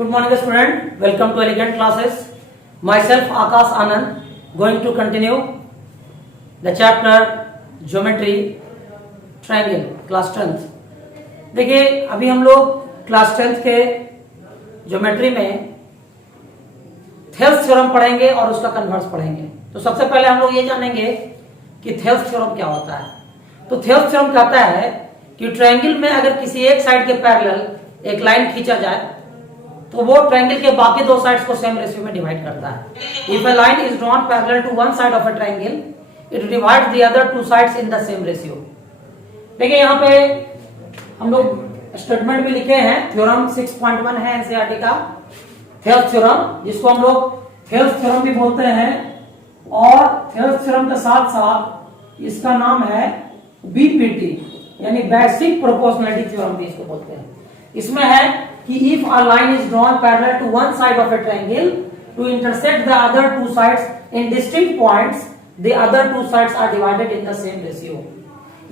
Good morning student, welcome to Elegant Classes. Myself Akash Anand going to continue the chapter Geometry Triangle class 10th. देखिए अभी हम लोग class 10th के geometry में Thales theorem पढ़ेंगे और उसका कन्वर्स पढ़ेंगे। तो सबसे पहले हम लोग ये जानेंगे कि थेल्स थ्योरम क्या होता है। तो थेल्स थ्योरम कहता है कि ट्रायंगल में अगर किसी एक साइड के पैरेलल एक लाइन खींचा जाए तो वो ट्रायंगल के बाकी दो साइड्स को सेम रेशियो में डिवाइड करता है। If a line is drawn parallel to one side of a triangle it divides the other two sides in the same ratio. देखिए यहाँ पे हम लोग स्टेटमेंट भी लिखे हैं। थ्योरम 6.1 है एनसीईआरटी का थेल्स थ्योरम, जिसको हम लोग थेल्स थ्योरम भी बोलते हैं और थेल्स थ्योरम के साथ साथ इसका नाम है बीपीटी यानी बेसिक प्रोपोर्शनैलिटी थ्योरम भी इसको बोलते हैं। इसमें है कि if a line is drawn parallel to one side of a triangle to intersect the other two sides in distinct points the other two sides are divided in the same ratio.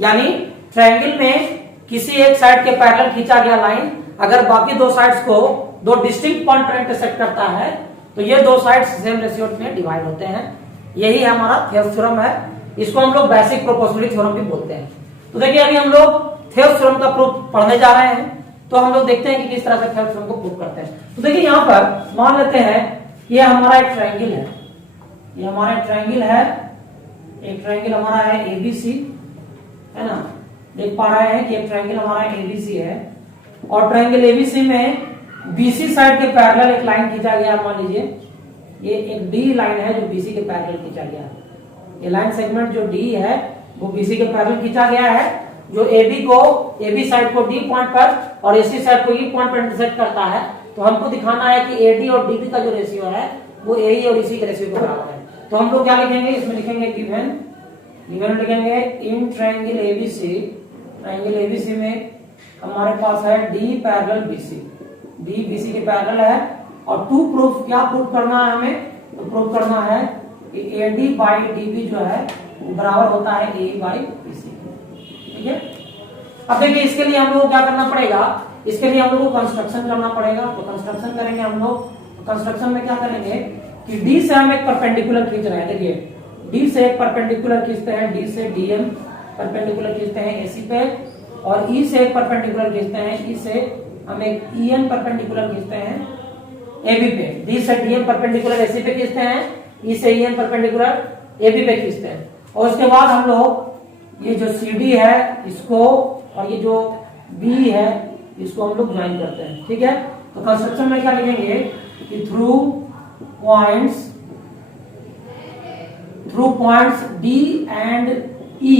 यानी triangle में किसी एक side के parallel खींचा गया line अगर बाकी दो साइड्स को दो डिस्टिंक्ट पॉइंट पर इंटरसेक्ट करता है तो ये दो साइड्स सेम रेशियो में डिवाइड होते हैं। यही हमारा थेल्स थ्योरम है। इसको हम लोग बेसिक प्रोपोर्शनैलिटी थ्योरम भी बोलते हैं। तो देखिए अभी हम लोग थेल्स थ्योरम का प्रूफ पढ़ने जा रहे हैं। तो हम लोग देखते हैं कि किस तरह से थेल्स थ्योरम को प्रूफ करते हैं। तो देखिए यहाँ पर मान लेते हैं ये हमारा एक ट्रायंगल है, ये हमारा एक ट्रायंगल है, एक ट्रायंगल हमारा है एबीसी, है ना। देख पा रहे हैं कि एक ट्रायंगल हमारा एबीसी है और ट्रायंगल एबीसी में बीसी साइड के पैरेलल एक लाइन खींचा गया। मान लीजिए ये एक डी लाइन है जो बीसी के पैरेलल खींचा गया है। ये लाइन सेगमेंट जो डी है वो बीसी के पैरेलल खींचा गया है, जो एबी साइड को डी पॉइंट पर और एसी साइड को ई पॉइंट पर इंटरसेक्ट करता है। तो हमको दिखाना है कि एडी और डीबी का जो रेशियो है वो एई और इसी के रेशियो के बराबर है। तो हम लोग क्या लिखेंगे इसमें, लिखेंगे गिवन लिखेंगे इन ट्रायंगल एबीसी में हमारे पास है D parallel BC, D BC के पैरेलल है और टू प्रूफ क्या प्रूफ करना है हमें, तो प्रूफ करना है कि एडी बाई डीबी जो है बराबर होता है ए बाई बीसी। ठीक है। अब देखिए इसके लिए हम लोग को क्या करना पड़ेगा, इसके लिए हम लोग को कंस्ट्रक्शन करना पड़ेगा। तो कंस्ट्रक्शन करेंगे हम लोग। तो कंस्ट्रक्शन में क्या करेंगे कि डी से हम एक परपेंडिकुलर खींच रहे हैं। देखिए डी से एक परपेंडिकुलर खींचते हैं, डी से डीएम परपेंडिकुलर खींचते हैं एसी पे और ई से एक परपेंडिकुलर खींचते हैं, ई से हम एक ईएन परपेंडिकुलर खींचते हैं एबी पे, डी से डीएम परपेंडिकुलर एसी पे खींचते हैं, ई से ईएन परपेंडिकुलर एबी पे खींचते हैं। और उसके बाद हम लोग ये जो CD है इसको और ये जो B है इसको हम लोग ज्वाइन करते हैं। ठीक है। तो कंस्ट्रक्शन में क्या लिखेंगे कि through points D and E,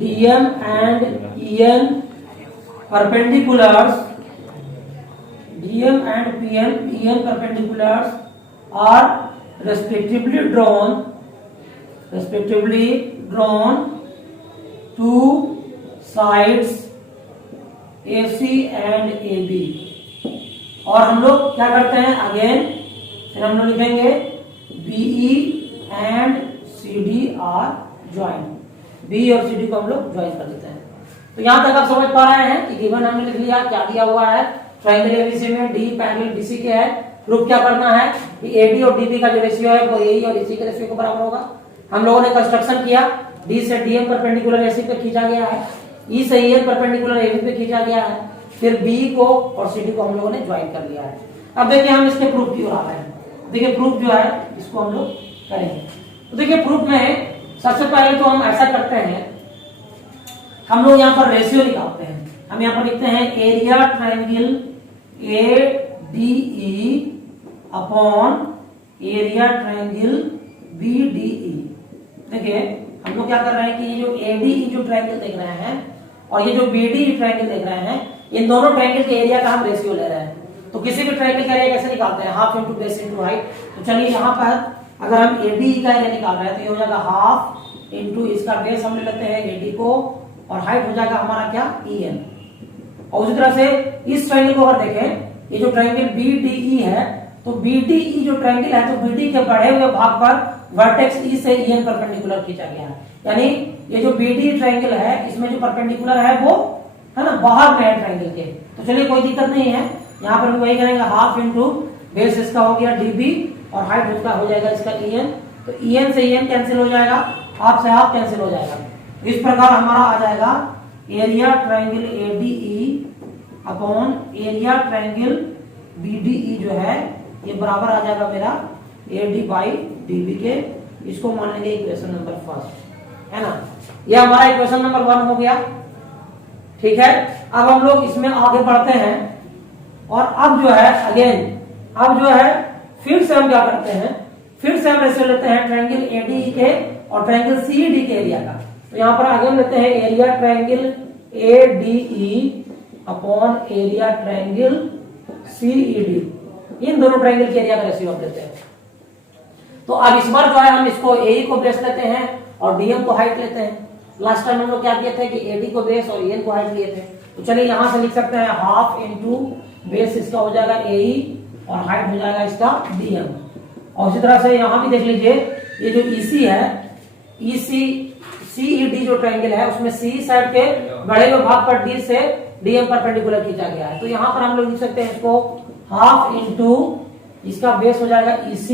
DM and EN perpendiculars, DM and PM, EN perpendiculars are respectively drawn to sides AC and AB। और हम लोग क्या करते हैं अगेन फिर हम लोग लिखेंगे BE and CD are joined, B और CD को हम लोग ज्वाइन कर देते हैं। तो यहां तक आप समझ पा रहे हैं कि गिवन हमने लिख लिया, क्या दिया हुआ है ट्रायंगल एबीसी में डी पैरेलल बीसी के है। प्रूफ क्या करना है कि एडी और डीबी का जो रेशियो है वो एई और इसी के रेशियो के बराबर होगा। हम लोगों ने कंस्ट्रक्शन किया, डी से डीएम परपेंडिकुलर एसी पे खींचा गया है, ई से ईएन परपेंडिकुलर एबी पे खींचा गया है, फिर बी को और सीडी को हम लोगों ने ज्वाइन कर लिया है। अब देखिए हम इसके प्रूफ की ओर आ रहे हैं। देखिए प्रूफ जो है इसको हम लोग करेंगे। तो देखिए प्रूफ में सबसे पहले तो हम ऐसा करते हैं, हम लोग यहाँ पर रेशियो निकालते हैं। हम यहाँ पर लिखते हैं area triangle ADE upon area triangle BDE। देखिए हम लोग क्या कर रहे हैं कि ये जो ADE जो ट्रायंगल देख रहे हैं और ये जो BDE ट्रायंगल देख रहे हैं, इन दोनों ट्रायंगल के एरिया का हम रेशियो ले रहे हैं। तो किसी भी ट्रायंगल का एरिया कैसे निकालते हैं, half into base into height. तो चलिए यहाँ पर अगर हम ADE का एरिया निकाल रहे हैं तो ये हो जाएगा हाफ इंटू इसका बेस हम ले लेते हैं AD को और हाइट हो जाएगा हमारा क्या EN। और उसी तरह से इस ट्रायंगल को अगर देखें, ये जो ट्रायंगल BDE है तो BDE जो ट्रायंगल है तो BD के बढ़े हुए भाग पर वर्टेक्स E से EN परपेंडिकुलर खींचा गया है। यानी ये जो BD ट्रायंगल है इसमें जो परपेंडिकुलर है वो है ना बाहर में है ट्रायंगल के। तो चलिए कोई दिक्कत नहीं है, यहाँ पर भी वही करेंगे, हाफ इंटू बेस इसका हो गया db और हाइट उसका हो जाएगा इसका en। तो en से en कैंसिल हो जाएगा, हाफ से हाफ कैंसिल हो जाएगा। इस प्रकार हमारा आ जाएगा area triangle ADE upon area triangle BDE जो है ये बराबर आ जाएगा मेरा AD बाई DB के। इसको मान लेंगे इक्वेशन नंबर फर्स्ट, है ना। ये हमारा इक्वेशन नंबर 1 हो गया, ठीक है। अब हम लोग इसमें आगे बढ़ते हैं और अब जो है अगेन अब जो है फिर से हम क्या करते हैं, फिर से हम ऐसे लेते हैं ट्रायंगल ADE के और ट्रायंगल CED के एरिया का। तो यहाँ पर अगेन लेते हैं area triangle ADE upon area triangle CED, इन दोनों ट्रायंगल के एरिया का रेशियो हम देते हैं। तो अब इस बार जो है हम इसको AE को बेस लेते हैं और DM को हाइट लेते हैं। लास्ट टाइम हम लोग क्या किए थे कि AD को बेस और EN को हाइट लिए थे। तो चलिए यहां से लिख सकते हैं हाफ इंटू बेस इसका हो जाएगा AE और हाइट हो जाएगा इसका DM। और इसी तरह से यहां भी देख लीजिए ये जो EC है, EC CED जो ट्रायंगल है उसमें C साइड के बड़े हुए भाग पर D से DM परपेंडिकुलर खींचा गया है। तो यहाँ पर हम लोग लिख सकते हैं इसको हाफ इंटू इसका बेस हो जाएगा EC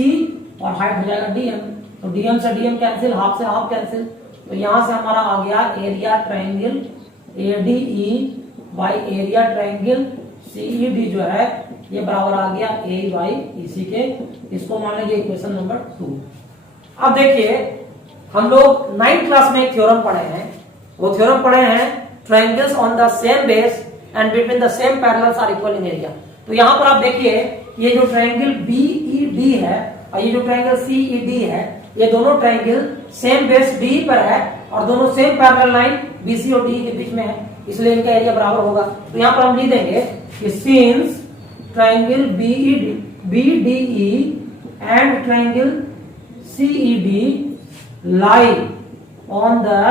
और हाइट हो जाएगा DM। तो DM से DM कैंसिल, हाफ से हाफ कैंसिल। तो यहां से हमारा आ गया area triangle ADE by area triangle CED जो है ये बराबर आ गया AE बाई EC के। इसको मान लेंगे इक्वेशन नंबर 2। अब देखिए हम लोग 9th क्लास में एक थ्योरम पढ़े हैं, वो थ्योरम पढ़े हैं triangles on the same base and between the same parallels are equal in area. तो यहाँ पर आप देखिए ये जो ट्रायंगल BED है और ये जो ट्रायंगल CED है, ये दोनों ट्रायंगल सेम बेस D पर है और दोनों सेम पैरेलल लाइन BC और DE के बीच में है, इसलिए इनका एरिया बराबर होगा। तो यहाँ पर हम लिख देंगे कि since triangle BDE and triangle CED lie on the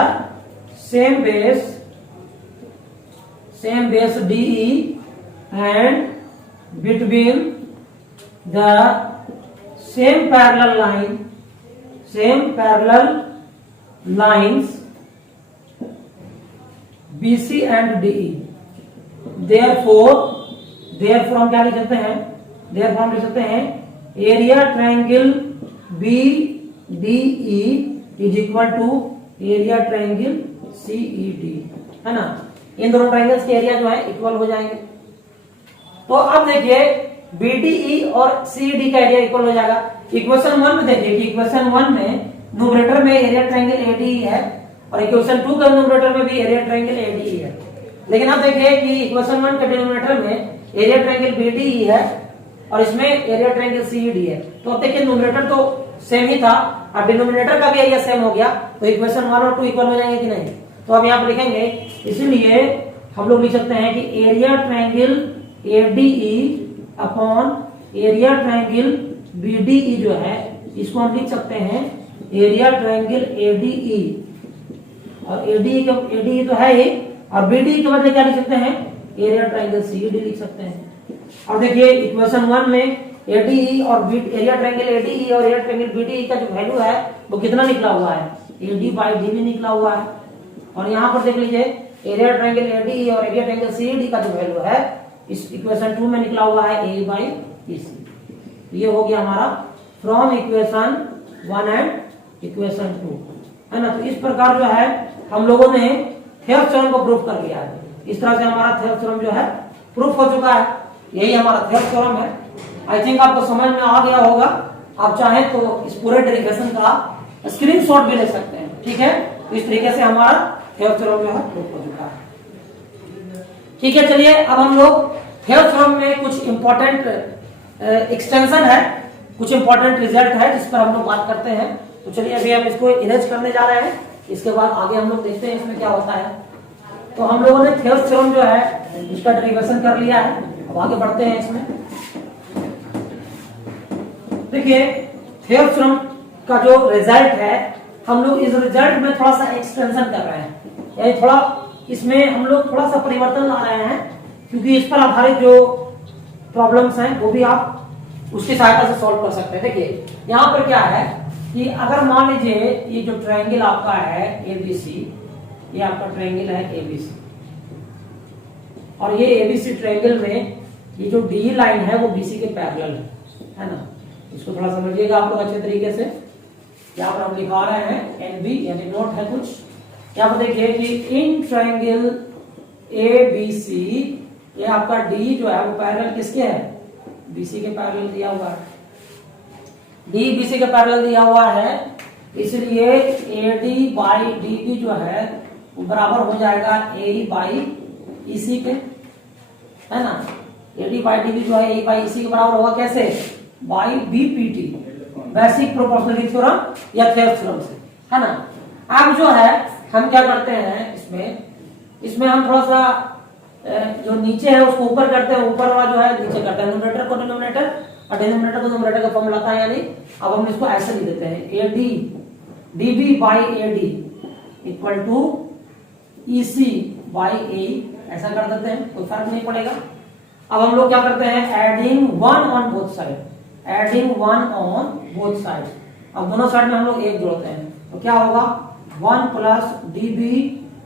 same base DE and between the same parallel lines BC and DE, therefore हम क्या लिख सकते हैं, therefore हम लिख सकते हैं area triangle BDE is equal to area triangle CED, है ना। इन दोनों ट्रायंगल्स के एरिया जो है इक्वल हो जाएंगे। तो अब देखिए BDE और CED का एरिया इक्वल हो जाएगा। इक्वेशन 1 में देखिए कि इक्वेशन 1 में न्यूमरेटर में एरिया ट्रायंगल ADE है और इक्वेशन 2 का न्यूमरेटर में भी एरिया ट्रायंगल ADE है। लेकिन अब देखिए कि इक्वेशन 1 के डिनोमिनेटर में एरिया ट्रायंगल BDE है और इसमें एरिया ट्रायंगल CED है। तो अब देखिए न्यूमरेटर तो सेम ही था, अब डिनोमिनेटर का भी एरिया सेम हो गया, तो इक्वेशन 1 और 2 इक्वल हो जाएंगे कि नहीं। तो अब यहाँ पर लिखेंगे, इसलिए हम लोग लिख सकते हैं कि area triangle ADE upon area triangle BDE जो है इसको हम लिख सकते हैं एरिया ट्रायंगल ADE और ADE तो है ही, और BDE के बदले क्या लिख सकते हैं एरिया ट्रायंगल CED लिख सकते हैं। और देखिए इक्वेशन 1 में ADE और एरिया ट्रायंगल ADE और एरिया ट्रायंगल BDE का जो वैल्यू है वो कितना निकला हुआ है, AD बाई DB निकला हुआ है। और यहाँ पर देख लीजिए एरिया ट्रायंगल ADE और एरिया ट्रायंगल CED का जो वैल्यू है इस इक्वेशन 2 में निकला हुआ है AE बाई EC। ये हो गया हमारा फ्रॉम इक्वेशन 1 एंड इक्वेशन 2, है ना। तो इस प्रकार जो है हम लोगों ने थेवेनिन थ्योरम को प्रूफ कर लिया है। इस तरह से हमारा थेवेनिन थ्योरम जो है प्रूफ हो चुका है। यही हमारा थेवेनिन थ्योरम है। आई थिंक आपको समझ में आ गया होगा। आप चाहें तो इस पूरे डेरिवेशन का स्क्रीनशॉट भी ले सकते हैं, ठीक है। तो इस तरीके से हमारा थेवेनिन थ्योरम जो है प्रूफ हो चुका है, ठीक है। चलिए अब हम लोग थेवेनिन थ्योरम में कुछ इंपॉर्टेंट एक्सटेंशन है, कुछ इंपॉर्टेंट रिजल्ट है जिस पर हम लोग बात करते हैं। तो चलिए अभी हम इसको इरेज करने जा रहे हैं, इसके बाद आगे हम लोग देखते हैं इसमें क्या होता है। तो हम लोगों ने थेवेनिन थ्योरम जो है इसका डेरिवेशन कर लिया है। अब आगे बढ़ते हैं इसमें। देखिए थेवेनिन थ्योरम का जो रिजल्ट है, हम लोग इस रिजल्ट में थोड़ा सा एक्सटेंशन कर रहे हैं, यानी थोड़ा इसमें हम लोग थोड़ा सा परिवर्तन ला रहे हैं, क्योंकि इस पर आधारित जो प्रॉब्लम्स हैं वो भी आप उसकी सहायता से सॉल्व कर सकते हैं। देखिए यहाँ पर क्या है कि अगर मान लीजिए ये जो ट्रायंगल आपका है ABC, ये आपका ट्रायंगल है ABC और ये ABC ट्रायंगल में ये जो डी लाइन है वो बीसी के पैरेलल है ना। इसको थोड़ा समझिएगा आप लोग अच्छे तरीके से। यहाँ पर हम लिखा रहे हैं एनबी, यानी नोट है कुछ। यहाँ पर देखिए कि in triangle A B C, ये आपका डी जो है वो पैरेलल किसके है, बीसी के पैरेलल दिया हुआ है। डी बीसी के पैरेलल दिया हुआ है, इसलिए एडी बाई डीबी जो है वो बराबर हो जाएगा ए बाई ईसी के, है ना। एडी बाई डीबी जो है ए बाई ईसी के बराबर होगा कैसे, by BPT, basic proportionality theorem या थेवेनिन थ्योरम से, है ना। अब जो है हम क्या करते हैं इसमें हम थोड़ा सा जो नीचे है उसको ऊपर करते हैं, ऊपर वाला जो है नीचे करते हैं, न्यूमरेटर को डिनोमिनेटर और डिनोमिनेटर को न्यूमरेटर का फॉर्म लाता है। यानी अब हम इसको ऐसे लिख देते हैं AD DB by AD equal to EC by A, ऐसा कर देते हैं, कोई फर्क नहीं पड़ेगा। अब हम लोग क्या करते हैं, adding one on both side, adding one on both side. अब दोनों साइड में हम लोग एक जोड़ते हैं तो क्या होगा, 1 plus DB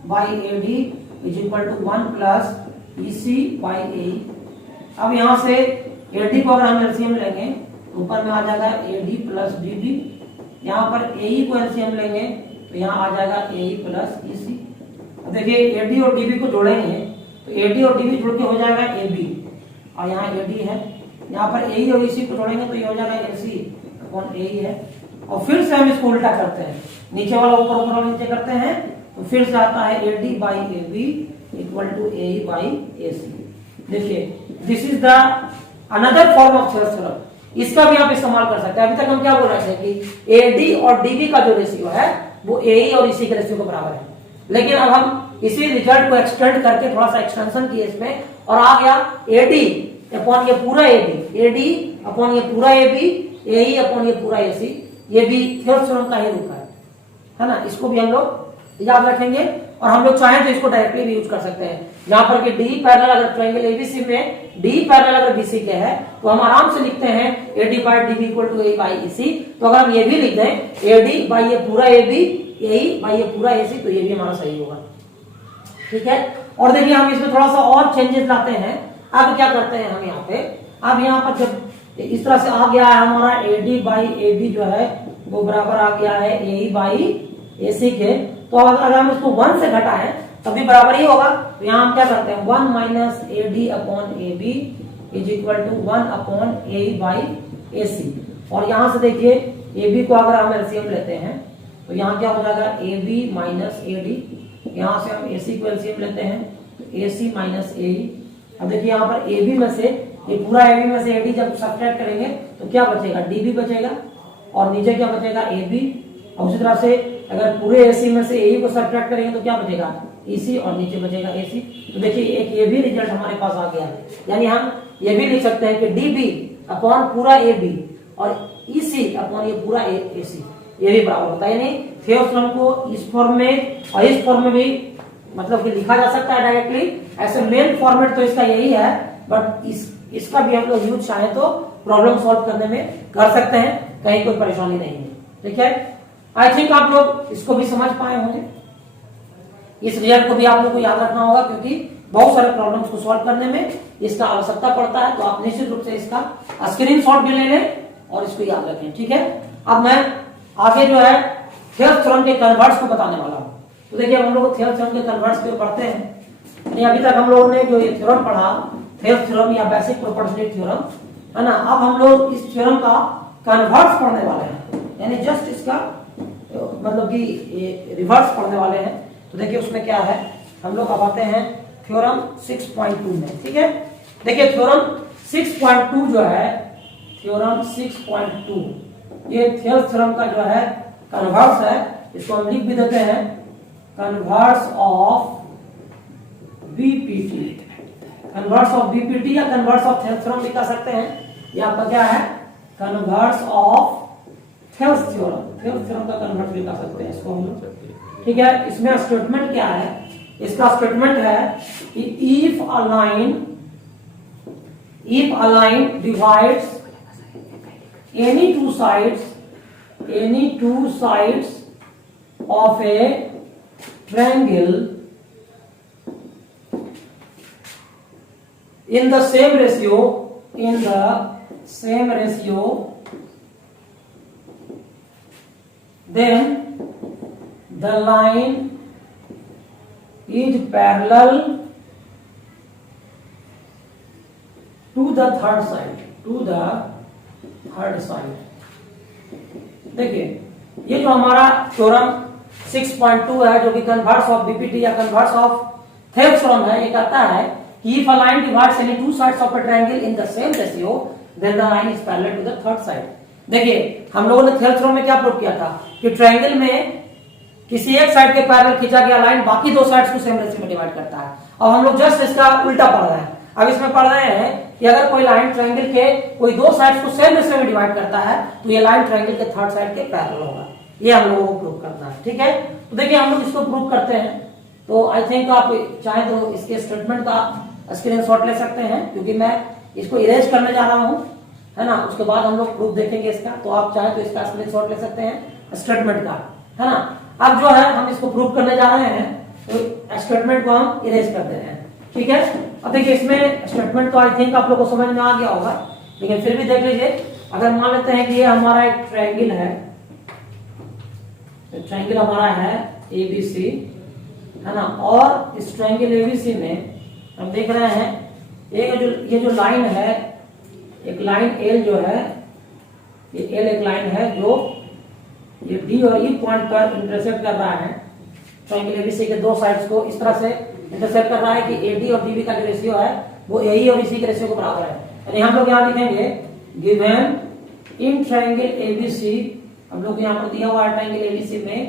by AD is equal to 1 plus EC by A. अब यहां से एडी को अगर हम एलसीएम लेंगे ऊपर में आ जाएगा एडी प्लस डीबी, यहाँ पर ए को एलसीएम लेंगे तो यहाँ आ जाएगा ए प्लस ईसी। अब देखिए एडी और डीबी को जोड़ेंगे तो एडी और डीबी जुड़ के हो जाएगा एबी, और यहाँ एडी है, यहाँ पर ए और ईसी को जोड़ेंगे तो ये हो जाएगा एसी अपॉन ए है। और फिर से हम इसको उल्टा करते हैं, नीचे वाला ऊपर, ऊपर वाला नीचे करते हैं तो फिर से आता है AD by AB equal to A by AC. देखिए this is the another form of Thevenin theorem, इसका भी आप इस्तेमाल कर सकते हैं। अभी तक हम क्या बोल रहे थे कि एडी और डीबी का जो रेशियो है वो ए और ईसी के रेशियो के बराबर है, लेकिन अब हम इसी रिजल्ट को एक्सटेंड करके थोड़ा सा एक्सटेंशन किए इसमें और आ गया एडी अपॉन ये पूरा एबी, एडी अपॉन ये पूरा एबी, ए अपॉन ये पूरा एसी, ये भी थेवेनिन थ्योरम का ही रूप है ना। इसको भी हम लोग याद रखेंगे और हम लोग चाहें तो इसको डायरेक्टली भी यूज कर सकते हैं। जहां पर कि डी पैरेलल अगर ट्रायंगल एबीसी में डी पैरेलल अगर बीसी के है तो हम आराम से लिखते हैं AD by DB equal to A by EC. तो अगर हम ये भी लिख दें एडी बाई ये पूरा एबी, ए बाई ये पूरा एसी, तो ये भी हमारा सही होगा, ठीक है। और देखिए हम इसमें थोड़ा सा और चेंजेस लाते हैं। अब क्या करते हैं हम यहाँ पे, अब यहाँ पर जब इस तरह से आ गया है हमारा एडी बाई एबी जो है वो बराबर आ गया है ए बाई एसी के, तो अगर हम इसको 1 से घटाएं तभी बराबर ही होगा। तो यहाँ हम क्या करते हैं 1 minus AD upon AB is equal to 1 upon A by AC. और यहाँ से देखिए एबी को अगर हम एलसीएम लेते हैं तो यहाँ क्या हो जाएगा एबी माइनस एडी, यहाँ से हम एसी को एलसीएम लेते हैं तो एसी माइनस ए। अब देखिए यहाँ पर एबी में से ये पूरा एबी में से एडी जब सब्ट्रैक्ट करेंगे तो क्या बचेगा, डीबी बचेगा और नीचे क्या बचेगा एबी। और उसी तरह से अगर पूरे एसी में से ए को सब्ट्रैक्ट करेंगे तो क्या बचेगा ईसी और नीचे बचेगा एसी। तो देखिए एक ये भी रिजल्ट हमारे पास आ गया, यानी हम ये भी लिख सकते हैं कि डीबी अपॉन पूरा एबी और ईसी अपॉन ये पूरा एसी ये भी बराबर होता है। यानी थेवेनिन थ्योरम को इस फॉर्म में और इस फॉर्म में भी मतलब कि लिखा जा सकता है डायरेक्टली। ऐसे मेन फॉर्मेट तो इसका यही है, बट इसका भी हम लोग यूज चाहे तो प्रॉब्लम सॉल्व करने में कर सकते हैं, कहीं कोई परेशानी नहीं है, ठीक है। आई थिंक आप लोग इसको भी समझ पाए होंगे। इस रिजल्ट को भी आप लोग को याद रखना होगा क्योंकि बहुत सारे प्रॉब्लम्स को सॉल्व करने में इसका आवश्यकता पड़ता है। तो आप निश्चित रूप से इसका स्क्रीनशॉट भी ले लें और इसको याद रखें, ठीक है। अब मैं आगे जो है थेवेनिन थ्योरम के कन्वर्ट्स को बताने वाला हूं। तो देखिए हम लोग थेवेनिन थ्योरम के कन्वर्ट्स पे पढ़ते हैं। अभी तक हम लोगों ने जो ये थ्योरम पढ़ा थेवेनिन थ्योरम या बेसिक प्रोपोर्शनलिटी थ्योरम, है ना। अब हम लोग इस थ्योरम का कन्वर्ट्स पढ़ने वाले हैं, यानी जस्ट इसका मतलब कि रिवर्स पढ़ने वाले हैं। तो देखिए उसमें क्या है, हम लोग अब आते हैं थ्योरम 6.2 में, ठीक है। देखिए थ्योरम 6.2 जो है, थ्योरम 6.2 ये थेवेनिन थ्योरम का जो है कन्वर्स है। इसको हम लिख भी देते हैं converse of BPT, converse of BPT या कन्वर्स ऑफ थेवेनिन थ्योरम भी कह सकते हैं। ये आपका क्या है, converse of Thevenin theorem, Thevenin theorem का कन्वर्ट भी कर सकते हैं इसको हम लोग, ठीक है। इसमें स्टेटमेंट क्या है, इसका स्टेटमेंट है कि if align divides any two sides of a triangle in the same ratio, then the line is parallel to the third side, देखिए ये जो हमारा थ्योरम 6.2 है जो कि कन्वर्स ऑफ बीपीटी या कन्वर्स ऑफ थेवेनिन थ्योरम है, ये कहता है कि if a line divides any two sides of a triangle in the same ratio then the line is parallel to the third side। देखिए हम लोगों ने थेवेनिन थ्योरम में क्या प्रूव किया था कि ट्रायंगल में किसी एक साइड के पैरेलल खींचा गया लाइन बाकी दो साइड्स को सेम रेशियो में डिवाइड करता है। और हम लोग जस्ट इसका उल्टा पढ़ रहे हैं। अब इसमें पढ़ रहे हैं कि अगर कोई लाइन ट्रायंगल के कोई दो साइड्स को सेम रेशियो में डिवाइड करता है तो ये लाइन ट्रायंगल के थर्ड साइड के पैरेलल होगा। ये हम लोगों को प्रूव करना है, ठीक है। तो देखिए हम लोग इसको प्रूव करते हैं। तो आई थिंक आप चाहे तो इसके स्टेटमेंट का स्क्रीनशॉट ले सकते हैं क्योंकि मैं इसको इरेज करने जा रहा हूं, है ना। उसके बाद हम लोग प्रूफ देखेंगे इसका। तो आप चाहे तो इसका स्क्रीनशॉट ले सकते हैं स्टेटमेंट का, है ना। अब जो है हम इसको प्रूव करने जा रहे हैं तो स्टेटमेंट को हम इरेज कर दे रहे हैं, ठीक है। अब देखिए इसमें स्टेटमेंट तो आई थिंक आप लोग को समझ में आ गया होगा, लेकिन फिर भी देख लीजिए। अगर मान लेते हैं कि ये हमारा एक ट्रायंगल है, तो ट्रायंगल हमारा है एबीसी, है ना। और इस ट्रायंगल एबीसी में हम देख रहे हैं ये जो लाइन है, एक लाइन एल जो है, ये एल एक लाइन है जो ये डी और ई पॉइंट पर इंटरसेक्ट कर रहा है। ट्रायंगल एबीसी के दो साइड्स को इस तरह से इंटरसेक्ट कर रहा है कि एडी और डीबी का जो रेशियो है वो एई और इसी के रेशियो के बराबर है। यानी हम लोग यहाँ लिखेंगे गिवन इन ट्रायंगल एबीसी, हम लोग यहाँ पर दिया हुआ है ट्रायंगल एबीसी में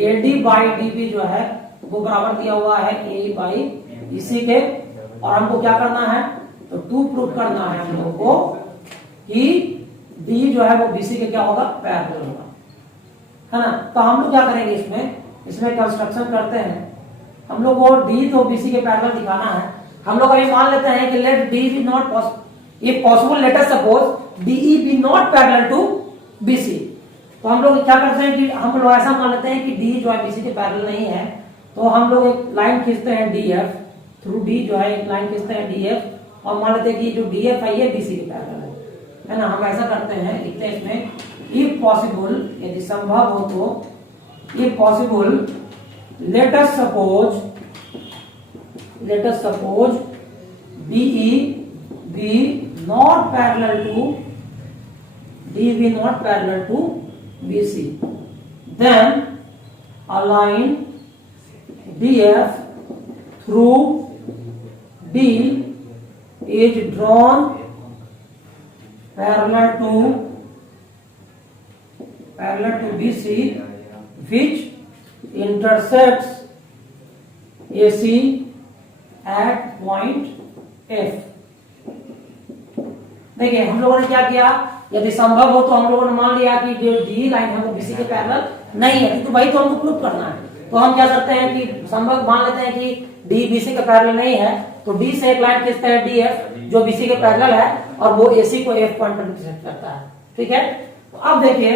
एडी बाई डीबी जो है वो बराबर दिया हुआ है ए बाई इसी के। और हमको क्या करना है, तो टू प्रूव करना है हम लोगों को कि डी जो है वो बीसी के क्या होगा, पैरेलल होगा, है ना। तो हम लोग क्या करेंगे इसमें कंस्ट्रक्शन करते हैं। हम लोग को डी तो बीसी के पैरेलल दिखाना है। हम लोग अभी मान लेते हैं कि let D be not if possible let us suppose DE be not parallel to BC. तो हम लोग क्या करते हैं कि हम लोग ऐसा मान लेते हैं कि डी जो है बीसी के पैरेलल नहीं है, तो हम लोग एक लाइन खींचते हैं डीएफ, थ्रू डी जो है एक लाइन खींचते हैं डीएफ और मान लेते हैं कि जो डीएफ है ये बीसी के पैरेलल है ना। हम ऐसा करते हैं, लिखते हैं इसमें इफ पॉसिबल, यदि संभव हो तो if possible let us suppose DE be not parallel to BC, then a line DF through D is drawn parallel to BC which intersects AC at point F। देखिए हम लोगों ने क्या किया, यदि संभव हो तो हम लोगों ने मान लिया कि जो डी लाइन है वो बीसी के पैरेलल नहीं है, क्योंकि वही तो हमको प्रूव करना है। तो हम क्या करते हैं कि संभव मान लेते हैं कि डी बीसी के पैरेलल नहीं है, तो डी से एक लाइन खींचते हैं डीएफ जो बीसी के पैरेलल है और वो एसी को एफ पॉइंट पर इंटरसेक्ट करता है, ठीक है। तो अब देखिए,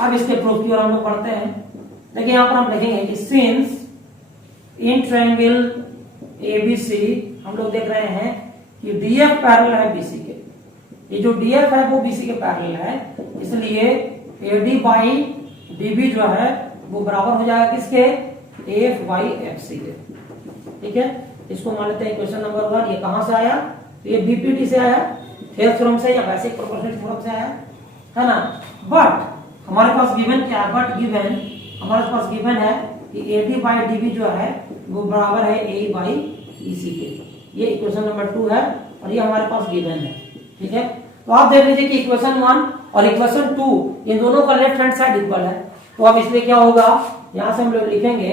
अब इसके प्रूफ की ओर हम लोग पढ़ते हैं। देखिए यहाँ पर हम लिखेंगे कि सिंस इन ट्रायंगल एबीसी हम लोग देख रहे हैं कि डीएफ पैरेलल है बीसी के, ये जो डीएफ है वो बीसी के पैरेलल है, इसलिए एडी बाई डीबी जो है वो बराबर हो जाएगा किसके, एफ बाई एफ सी के, ठीक है। इसको मान लेते हैं क्वेश्चन नंबर 1। ये कहां से आया, तो ये बीपीटी से आया, थेवेनिन थ्योरम से या बेसिक प्रोपोर्शनल थ्योरम से आया, है ना। बट हमारे पास गिवन क्या है, बट गिवन हमारे पास गिवन है कि एडी बाई डीबी जो है वो बराबर है ए बाई ईसी के। ये इक्वेशन नंबर 2 है और ये हमारे पास गिवन है, ठीक है। तो आप देख लीजिए कि इक्वेशन 1 और इक्वेशन 2 इन दोनों का लेफ्ट हैंड साइड इक्वल है। तो अब इसलिए क्या होगा, यहां से हम लोग लिखेंगे,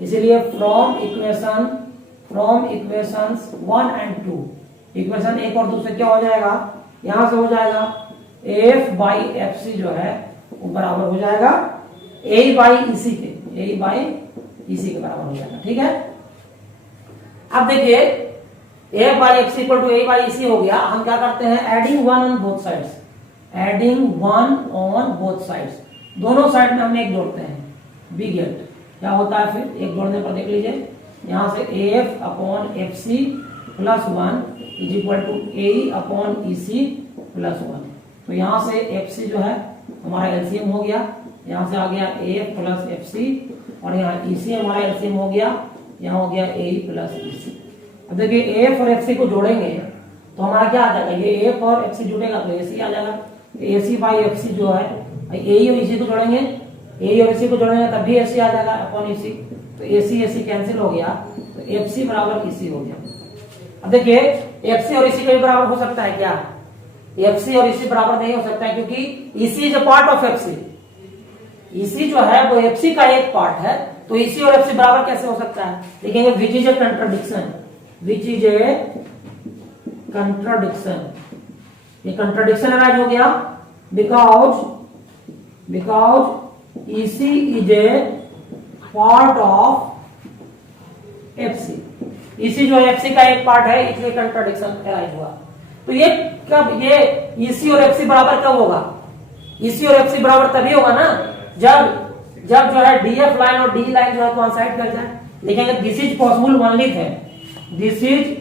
इसीलिए फ्रॉम इक्वेशंस 1 एंड 2, इक्वेशन 1 और 2 से क्या हो जाएगा, यहां से हो जाएगा एफ बाई एफ सी जो है वो बराबर हो जाएगा ए बाई इसी के, ए बाई इसी के बराबर हो जाएगा, ठीक है। अब देखिए A by X equal to A by EC हो गया। हम क्या करते हैं, एडिंग 1 ऑन बोथ साइड्स, दोनों साइड में हम एक जोड़ते हैं, बी गेट क्या होता है, फिर एक जोड़ने पर देख लीजिए, यहां से F upon F C plus 1 is equal to A upon EC plus 1। तो यहाँ से FC जो है हमारा एलसीएम हो गया, यहाँ से आ गया A प्लस FC, और यहाँ EC हमारा एलसीएम हो गया, यहाँ हो गया A प्लस EC। अब देखिए AF और FC को जोड़ेंगे तो हमारा क्या आ जाएगा, ये AF और FC जुड़ेगा तो AC आ जाएगा। तो AC बाई FC जो है, AE और EC को जोड़ेंगे, AE और EC को जोड़ेंगे तब भी AC आ जाएगा अपॉन EC। तो AC कैंसिल हो गया, तो FC बराबर EC हो गया। अब देखिए FC और EC का भी बराबर हो सकता है क्या, FC और EC बराबर नहीं हो सकता है, क्योंकि EC is a part of FC। EC जो है वो FC का एक पार्ट है, तो EC और FC बराबर कैसे हो सकता है, देखेंगे which is a contradiction, which is a contradiction. ये कंट्राडिक्शन अराइज हो गया because EC is a part of FC। EC जो है FC का एक पार्ट है, इसलिए कंट्राडिक्शन अराइज हुआ। तो ये कब, ये EC और FC बराबर कब होगा, EC और FC बराबर तभी होगा ना जब जो है DF लाइन और D लाइन जो है कोइंसाइड कर जाए। देखेंगे दिस इज पॉसिबल ओनली है, this is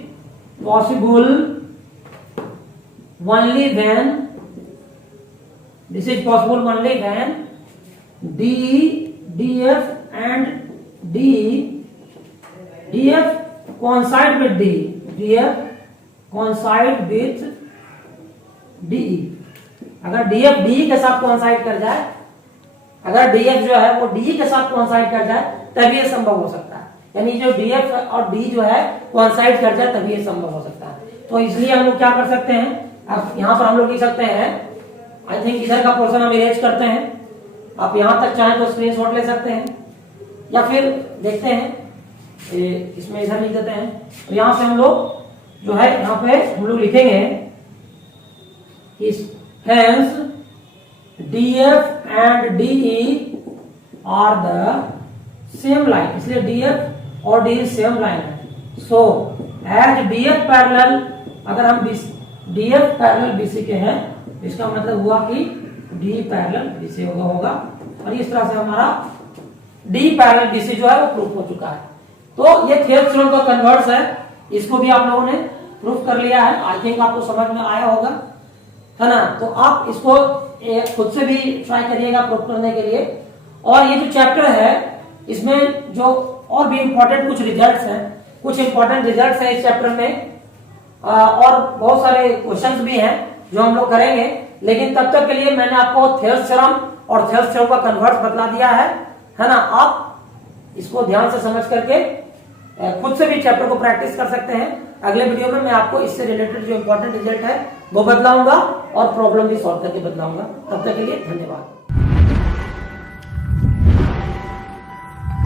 possible only when, this is possible only when DF and DF coincide with DF coincide with DE। अगर DF DE के साथ coincide कर जाए, अगर DF जो है वो DE के साथ coincide कर जाए तभी ये संभव हो सकता है, यानी जो DF और D जो है coincide कर जाए तभी ये संभव हो सकता है। तो इसलिए हम लोग क्या कर सकते हैं, अब यहाँ पर हम लोग लिख सकते हैं, आई थिंक इधर का पोर्शन हम इरेज करते हैं, आप यहां तक चाहें तो स्क्रीनशॉट ले सकते हैं, या फिर देखते हैं इसमें इधर लिख देते हैं। तो यहां से हम लोग जो है यहाँ पे हम लोग लिखेंगे hence DF and DE are the same line, इसलिए DF और DE सेम लाइन है। सो एज DF पैरेलल, अगर हम DF पैरेलल BC के हैं, इसका मतलब हुआ कि D पैरेलल BC होगा, और इस तरह से हमारा D पैरेलल BC जो है वो प्रूफ हो चुका है। तो ये थेवेनिन थ्योरम का कन्वर्स है, इसको भी आप लोगों ने प्रूफ कर लिया है, आई थिंक आपको समझ में आया होगा, है ना। तो आप इसको खुद से भी ट्राई करिएगा प्रूफ करने के लिए। और ये जो चैप्टर है इसमें जो और भी इंपॉर्टेंट कुछ रिजल्ट्स हैं, कुछ इंपॉर्टेंट रिजल्ट्स हैं इस चैप्टर में, और बहुत सारे क्वेश्चंस भी हैं जो हम लोग करेंगे। लेकिन तब तक के लिए मैंने आपको थेवेनिन थ्योरम और थेवेनिन थ्योरम का कन्वर्स बतला दिया है ना। आप इसको ध्यान से समझ करके खुद से भी चैप्टर को प्रैक्टिस कर सकते हैं। अगले वीडियो में मैं आपको इससे रिलेटेड जो इंपॉर्टेंट रिजल्ट है वो बतलाऊंगा और प्रॉब्लम भी सॉल्व करके बतलाऊंगा। तब तक के लिए धन्यवाद।